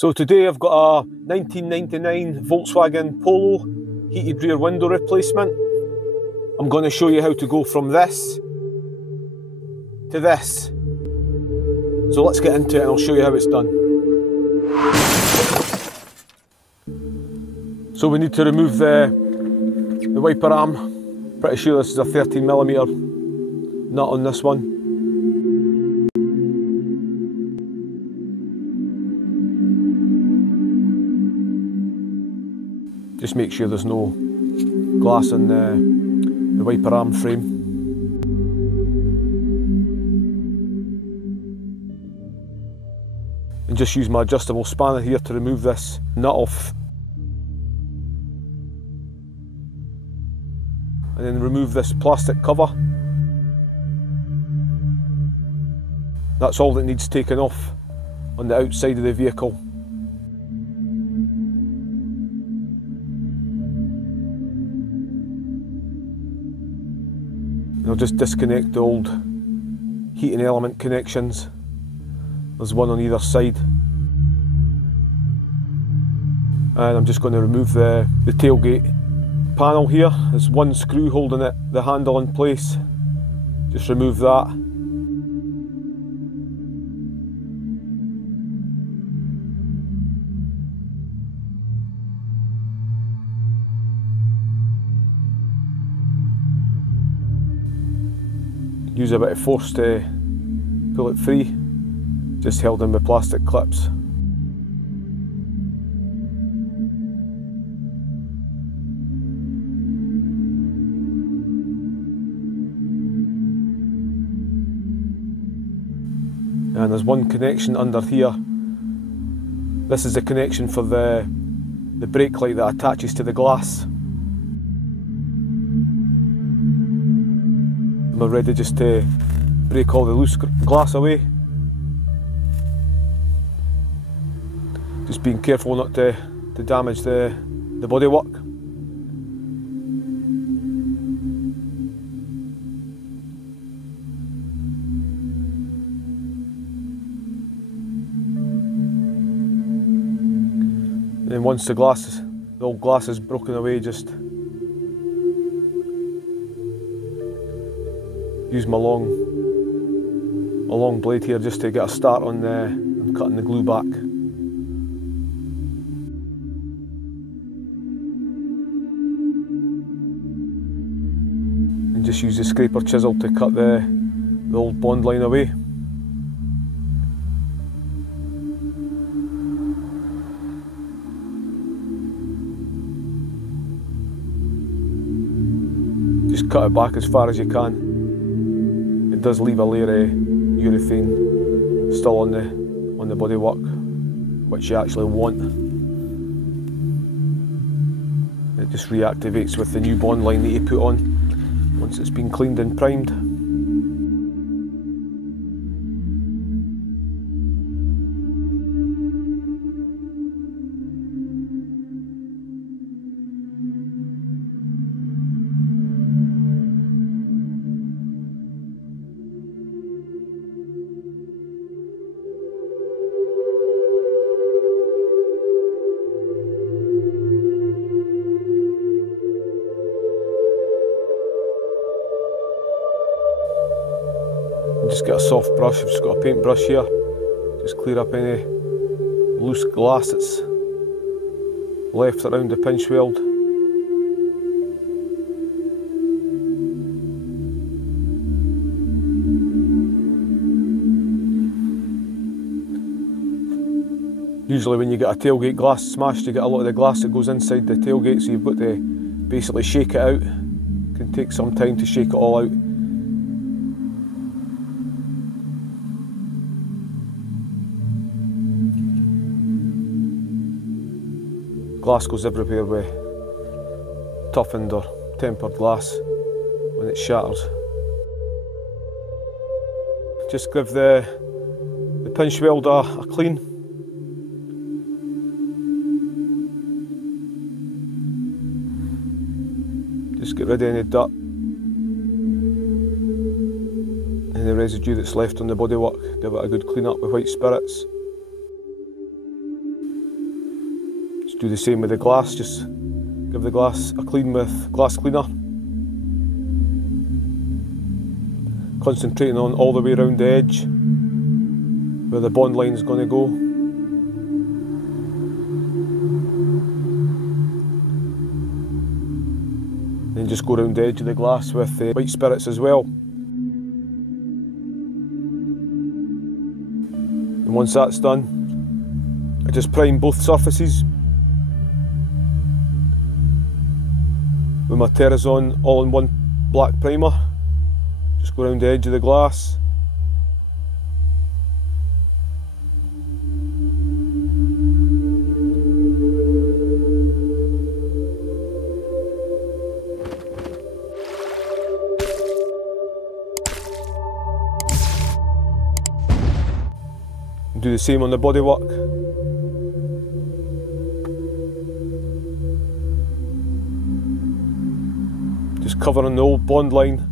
So today I've got a 1999 Volkswagen Polo heated rear window replacement. I'm going to show you how to go from this to this. So let's get into it and I'll show you how it's done. So we need to remove the wiper arm. Pretty sure this is a 13mm nut on this one. Just make sure there's no glass in the wiper arm frame. And just use my adjustable spanner here to remove this nut off. And then remove this plastic cover. That's all that needs taken off on the outside of the vehicle. I'll just disconnect the old heating element connections. There's one on either side. And I'm just going to remove the tailgate panel here. There's one screw holding the handle in place. Just remove that. Use a bit of force to pull it free, just held in with plastic clips. And there's one connection under here. This is the connection for the brake light that attaches to the glass. We're ready just to break all the loose glass away. Just being careful not to damage the bodywork. And then once the old glass is broken away, just use my long blade here just to get a start on cutting the glue back. And just use the scraper chisel to cut the old bond line away. Just cut it back as far as you can. It does leave a layer of urethane still on the bodywork, which you actually want. It just reactivates with the new bond line that you put on once it's been cleaned and primed. Just get a soft brush. I've just got a paintbrush here. Just clear up any loose glass that's left around the pinch weld. Usually when you get a tailgate glass smashed, you get a lot of the glass that goes inside the tailgate, so you've got to basically shake it out. It can take some time to shake it all out. Glass goes everywhere with toughened or tempered glass when it shatters. Just give the pinch weld a clean. Just get rid of any dirt, any residue that's left on the bodywork. Give it a good clean up with white spirits. Do the same with the glass, just give the glass a clean with glass cleaner. Concentrating on all the way around the edge where the bond line is going to go. Then just go around the edge of the glass with the white spirits as well. And once that's done, I just prime both surfaces with my Terrazon all-in-one black primer. Just go around the edge of the glass. Do the same on the bodywork. Just covering the old bond line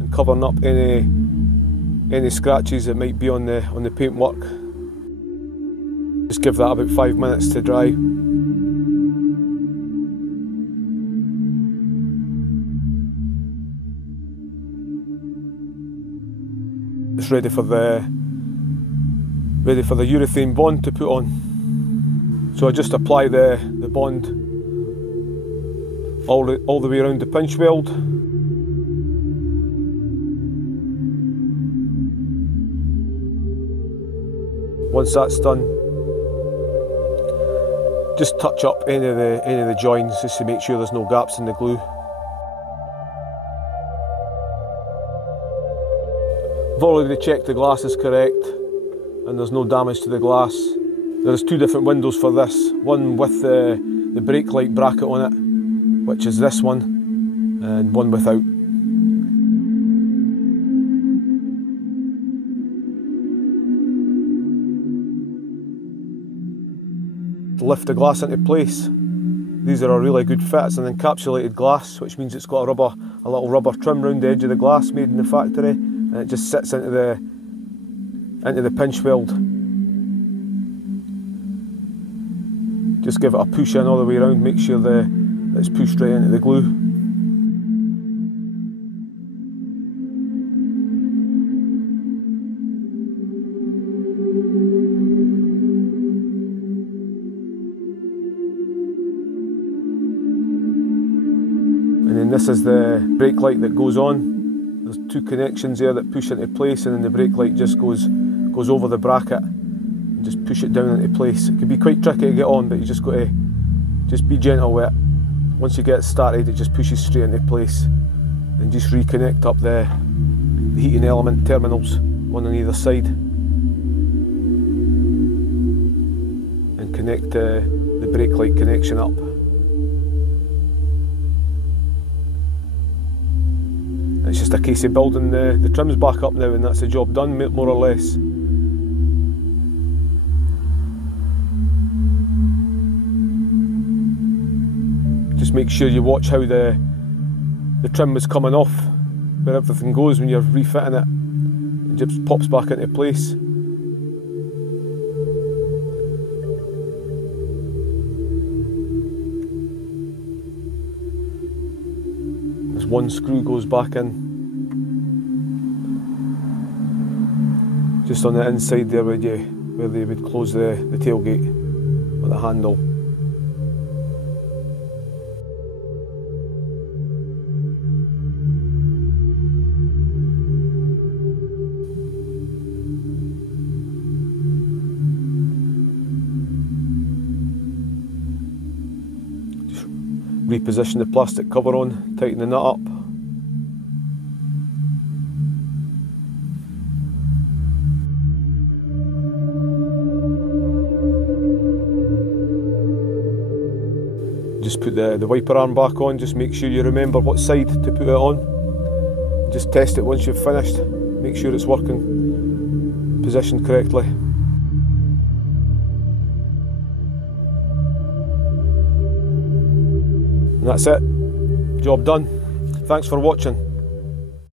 and covering up any scratches that might be on the paintwork. Just give that about 5 minutes to dry. It's ready for the urethane bond to put on. So I just apply the bond all the way around the pinch weld. Once that's done, just touch up any of the joins just to make sure there's no gaps in the glue. I've already checked the glass is correct and there's no damage to the glass. There's two different windows for this, one with the brake light bracket on it, which is this one, and one without. To lift the glass into place, these are a really good fit. It's an encapsulated glass, which means it's got a little rubber trim around the edge of the glass made in the factory, and it just sits into the pinch weld. Just give it a push in all the way around, make sure that it's pushed right into the glue. And then this is the brake light that goes on. There's two connections there that push into place, and then the brake light just goes over the bracket and just push it down into place. It can be quite tricky to get on, but you just got to just be gentle with it. Once you get started, it just pushes straight into place, and just reconnect up the heating element terminals, one on either side, and connect the brake light connection up. And it's just a case of building the trims back up now, and that's the job done, more or less. Just make sure you watch how the trim is coming off, where everything goes when you're refitting it. It just pops back into place. This one screw goes back in. Just on the inside there where they would close the tailgate with the handle. Reposition the plastic cover on, tighten the nut up. Just put the wiper arm back on, just make sure you remember what side to put it on. Just test it once you've finished, make sure it's working, positioned correctly. And that's it, job done. Thanks for watching.